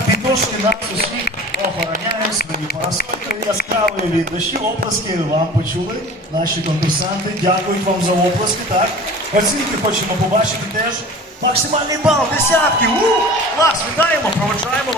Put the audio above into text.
трошки нас усіх охороняє свої парасолькою яскравою від дощі. Оплески вам почули наші конкурсанти. Дякують вам за оплески. Так, оцінки хочемо побачити теж. Максимальний бал, десятки. У! Клас, вітаємо, проведжаємо.